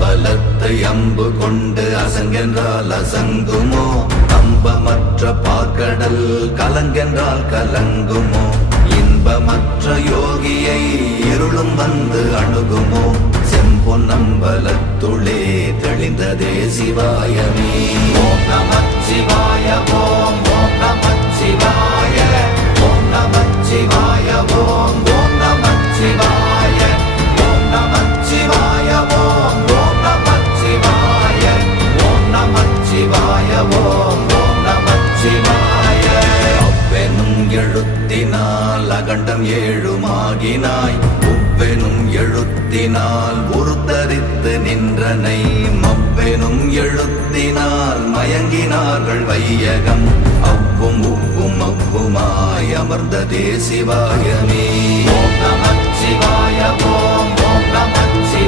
அம்பலத்தை அம்பு கொண்டு அசங்கென்றால் அசங்குமோ? அம்பமற்ற பார்க்கடல் கலங்கென்றால் கலங்குமோ? இன்பமற்ற யோகியை இருளும் வந்து அணுகுமோ? செம்பொன்னம்பலத்துளே தெளிந்ததே சிவாயமே. ஓம் நமச்சிவாய ஓம் ஓம் நமச்சிவாய ஓம் நமச்சிவாய ஓம் ஓம் நமச்சிவாய ஓம் நமச்சிவாய ஓம் ஓம் நமச்சிவாய ஓம் நமச்சிவாய ஓம் ஓம் நமச்சிவாய. அவ்வெனும் எழுத்தினால் அகண்டம் ஏழுமாகினாய், உவ்வெனும் எழுத்தினால் உருத்தரித்து நின்றனை, மவ்வெனும் எழுத்தினால் மயங்கினார்கள் வையகம். அவ்வும் உவ்வும் அவ்வுமாய் அமர்ந்ததே சிவாயமே. ஓம் நமச்சிவாய ஓம் ஓம் நம